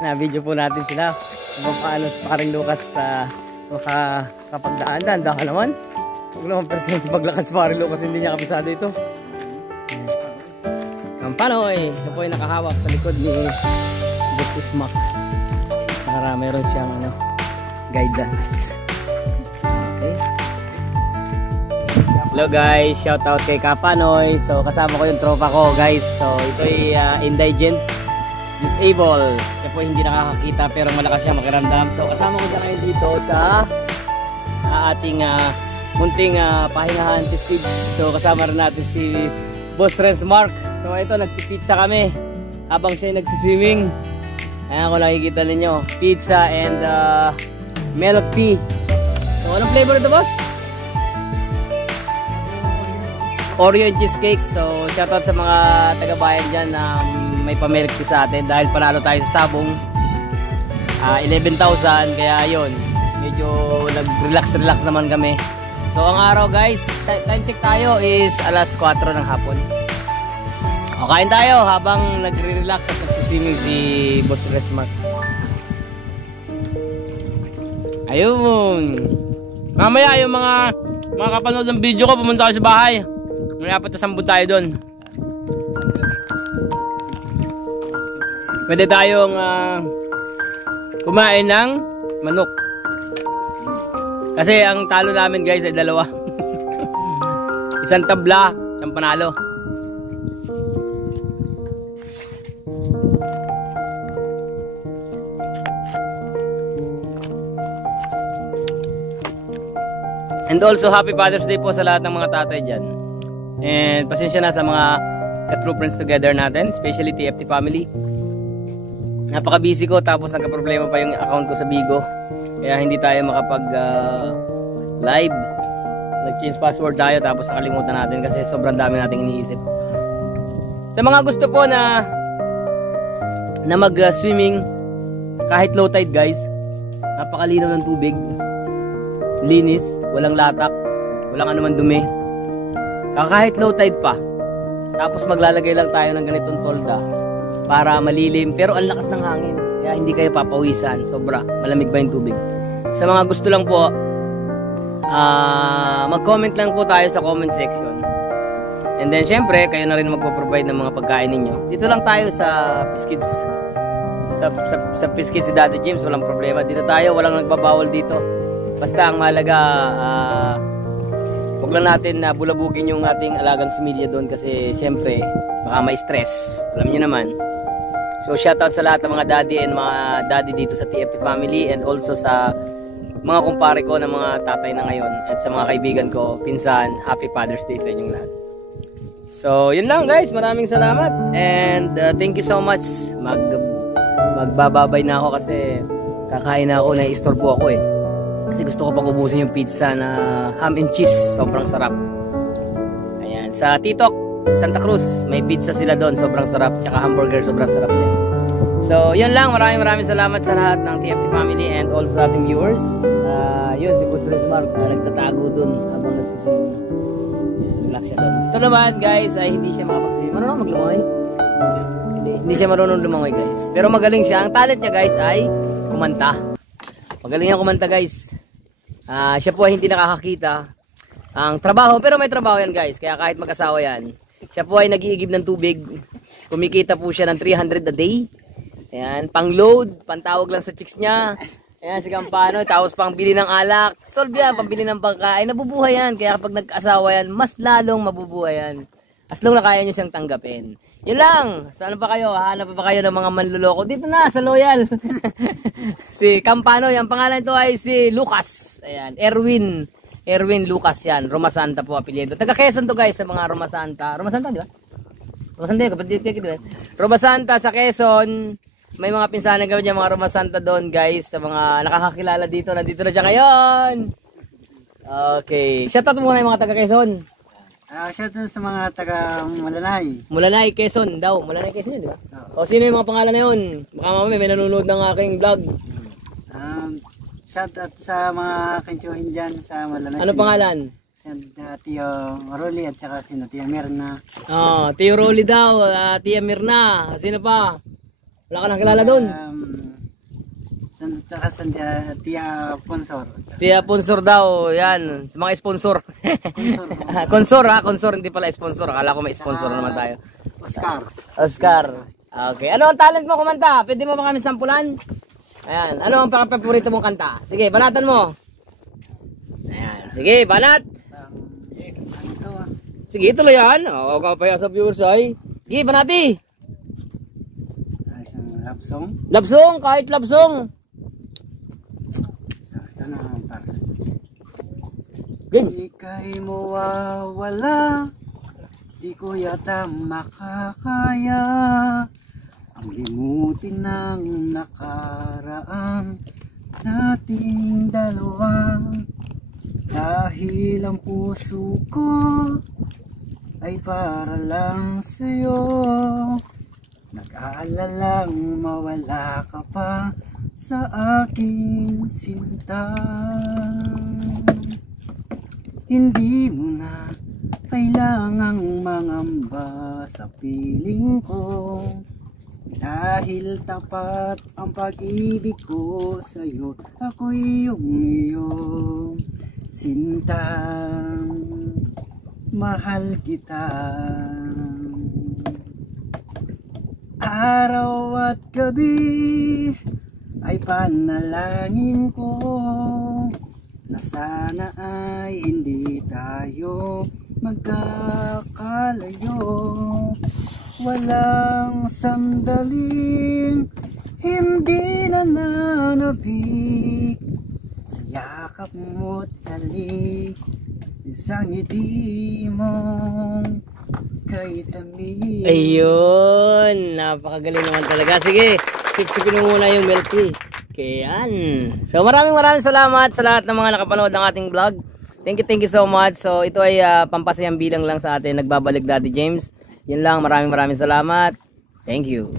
Na-video po natin sila kung paano si paring Lucas makakapagdaan. Daan ka naman. Huwag naman percent paglakad si paring Lucas, hindi niya kabisado ito. Kampanoy, ito po yung nakahawak sa likod ni Boss Smack. Para meron siyang guidance. Okay. Hello guys, shout out kay Kapanoy. So kasama ko yung tropa ko guys. So ito ay indigent, disabled. Siya po hindi nakakakita pero malakas siya makiramdam. So kasama ko siya ngayon dito sa ating munting pahingahan to speech. So kasama rin natin si Boss Renz Mark. So ito nagpipizza kami habang siya nagsiswimming. Ayan kung nakikita ninyo, pizza and milk tea. So anong flavor ito boss? Oreo and cheesecake. So shoutout sa mga taga-bayan dyan na may pa-milk tea sa atin dahil panalo tayo sa sabong 11,000. Kaya yun, medyo nag-relax naman kami. So ang araw guys, time check tayo is alas 4 ng hapon. O kain tayo habang nagre-relax at nagsiswimming si Boss Renz Mark. Ayun. Mamaya yung mga kapanood ng video ko, pumunta kayo sa bahay. May 4 na 10 tayo doon. Pwede tayong kumain ng manok. Kasi ang talo namin guys ay 2. Isang tabla, isang panalo. And also happy Father's Day po sa lahat ng mga tatay dyan. And pasensya na sa mga ka-true friends together natin, especially TFT family. Napaka-busy ko tapos nagka-problema pa yung account ko sa Bigo. Kaya hindi tayo makapag live. Nag-change password tayo tapos nakalimutan natin kasi sobrang dami nating iniisip. Sa mga gusto po na mag-swimming kahit low tide guys, napakalinaw ng tubig. Linis, walang latak, walang anuman dumi. Kahit low tide pa. Tapos maglalagay lang tayo ng ganitong tolda para malilim pero ang lakas ng hangin. Kaya hindi kayo papawisan, sobra, malamig pa yung tubig. Sa mga gusto lang po, mag-comment lang po tayo sa comment section. And then syempre, kayo na rin magpo-provide ng mga pagkain ninyo. Dito lang tayo sa Piskids. Sa Piskids si Daddy James, walang problema. Dito tayo, walang nagbabawal dito. Basta ang mahalaga, huwag lang natin na bulabugin yung ating alagang similya doon kasi syempre, baka may stress. Alam niyo naman. So shoutout sa lahat ng mga daddy and mga daddy dito sa TFT family and also sa mga kumpare ko na mga tatay na ngayon at sa mga kaibigan ko, pinsan, happy Father's Day sa inyong lahat. So yun lang guys, maraming salamat and thank you so much. Magbababay na ako kasi kakain na ako, na-istorbo ako eh. Kasi gusto ko pang ubusin yung pizza na ham and cheese, sobrang sarap. Ayan, sa Titok Santa Cruz, may pizza sila doon, sobrang sarap. Tsaka hamburger, sobrang sarap din. So, yun lang. Maraming salamat sa lahat ng TFT family and also sa ating viewers. Yun, si Boss Renz Mark, nagtatago doon habang nagsiswimming. Relax siya doon. Ito naman, guys, ay hindi siya makapag-swimming. Marunong maglumangoy? Hindi siya marunong lumangoy, guys. Pero magaling siya. Ang talent niya, guys, ay kumanta. Magaling niya kumanta, guys. Siya po ay hindi nakakakita. Ang trabaho, pero may trabaho yan, guys. Kaya kahit mag-asawa yan. Siya po ay nag-iigib ng tubig. Kumikita po siya ng 300 a day. Ayan, pang-load, pantawag lang sa chicks niya. Ayan, si Campano, tapos pang-bili ng alak. Solve yan, pang-bili ng pagkain. Nabubuhay yan. Kaya kapag nag-asawa yan, mas lalong mabubuhay yan. As long na kaya nyo siyang tanggapin. Yun lang. Saan pa kayo? Hanap pa kayo ng mga manluloko? Dito na, sa Loyal. Si Campano, yung pangalan ito ay si Lucas. Ayan, Erwin Lucas yan. Roma Santa po apelyido. Taga Quezon to guys sa mga Roma Santa. Roma Santa, di ba? Roma Santa yun, kapatid di ba? Roma Santa sa Quezon. May mga pinsanan kami dyan, mga Roma Santa doon guys. Sa mga nakakakilala dito. Nandito na siya ngayon. Okay. Shoutout muna yung mga taga Quezon. Shoutout sa mga taga Mulanay. Mulanay, Quezon daw. Mulanay, Quezon yun, di ba? O sino yung mga pangalan na yun? Baka mamaya may nanonood ng aking vlog. Shoutout sa mga kinsuhin dyan sa Mulanay. Ano pangalan? Si Tio Rolly at saka si Tia Mirna. Tio Rolly daw, Tia Mirna. Sino pa? Wala ka nang kilala doon? Tsaka sa tiya sponsor. Tiya sponsor daw, yan. Sa mga sponsor. Konsor ha, konsor, hindi pala sponsor. Akala ko may sponsor naman tayo. Oscar. Okay. Ano ang talent mo kumanta? Pwede mo ba kami sampulan? Ayan. Ano ang paborito mong kanta? Sige, banatan mo. Ayan. Sige, banat. Sige, tuloy yan. O, kapaya sa viewers ay. Sige, banati. Love song. Love song, kahit love song. Ito na ang para. Game. Ika'y mawawala, di ko yata makakaya ang limutin ng nakaraan nating dalawa. Dahil ang puso ko ay para lang sa'yo, nag-aalalang mawala ka pa sa aking sinta. Hindi mo na kailangang mangamba sa piling ko, dahil tapat ang pag-ibig ko sa'yo. Ako'y iyong sinta, mahal kita. Araw at gabi ay panalangin ko na sana ay hindi tayo magkakalayo. Walang sandaling hindi nananabik sa yakap mo't halik, isang ngiti mong kay tamis. Ayun, napakagaling naman talaga. Sige, sipsipin mo muna yung milk tea. Kayan. So maraming salamat sa lahat ng mga nakapanood ng ating vlog. Thank you so much. So ito ay pampasayang bilang lang sa atin. Nagbabalik Daddy James. Yun lang, maraming salamat. Thank you.